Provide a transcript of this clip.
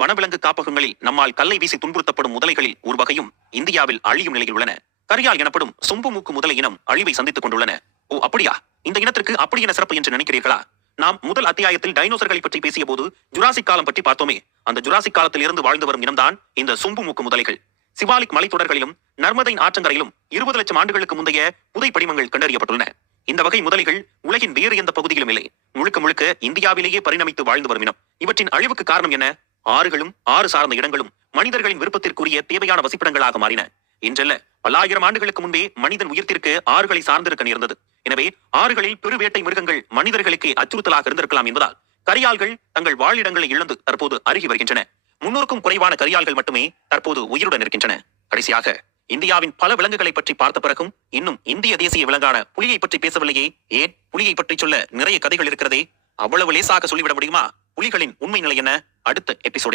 வனவிலங்கு காப்பகங்களில் நம்மால் கல்லை வீசி துன்புறுத்தப்படும் முதலைகளில் ஒரு வகையும் இந்தியாவில் அழியும் நிலையில் உள்ளன. கரியால் எனப்படும் சொம்பு மூக்கு முதலை இனம் அழிவை சந்தித்துக் கொண்டுள்ளன. ஓ அப்படியா? இந்த இனத்திற்கு அப்படி என்ன சிறப்பு என்று நினைக்கிறீர்களா? நாம் முதல் அத்தியாயத்தில் டைனோசர்களை பற்றி பேசிய போது ஜுராசிக் காலம் பற்றி பார்த்தோமே. அந்த ஜுராசிக் காலத்தில் இருந்து வாழ்ந்து வரும் இனம்தான் இந்த சொம்பு மூக்கு முதலைகள். சிவாலிக் மலைத்தொடர்களிலும் நர்மதை ஆற்றங்கரையிலும் 20 லட்சம் ஆண்டுகளுக்கு முந்தைய புதை படிமங்கள் கண்டறியப்பட்டுள்ளன. இந்த வகை முதலைகள் உலகின் வேறு எந்த பகுதியிலும் இல்லை. முழுக்க முழுக்க இந்தியாவிலேயே பரிணமித்து வாழ்ந்து வரும் இனம். இவற்றின் அழிவுக்கு காரணம் என்ன? ஆறுகளும் ஆறு சார்ந்த இடங்களும் மனிதர்களின் விருப்பத்திற்குரிய தேவையான வசிப்பிடங்களாக மாறின. இன்றல்ல, பல்லாயிரம் ஆண்டுகளுக்கு முன்பே மனிதன் உயிர்த்திற்கு ஆறுகளை சார்ந்திருக்க நேர்ந்தது. எனவே ஆறுகளில் பெருவேட்டை மிருகங்கள் மனிதர்களுக்கு அச்சுறுத்தலாக இருந்திருக்கலாம் என்பதால் கரியால்கள் தங்கள் வாழிடங்களை இழந்து தற்போது அருகி வருகின்றன. 300க்கும் குறைவான கரியால்கள் மட்டுமே தற்போது உயிருடன் இருக்கின்றன. கடைசியாக இந்தியாவின் பல விலங்குகளை பற்றி பார்த்த பிறகும் இன்னும் இந்திய தேசிய விலங்கான புலியை பற்றி பேசவில்லையே. ஏன்? புலியை பற்றி சொல்ல நிறைய கதைகள் இருக்கிறதே. அவ்வளவு லேசாக சொல்லிவிட முடியுமா? புலிகளின் உண்மை நிலை என்ன? அடுத்த எபிசோடில்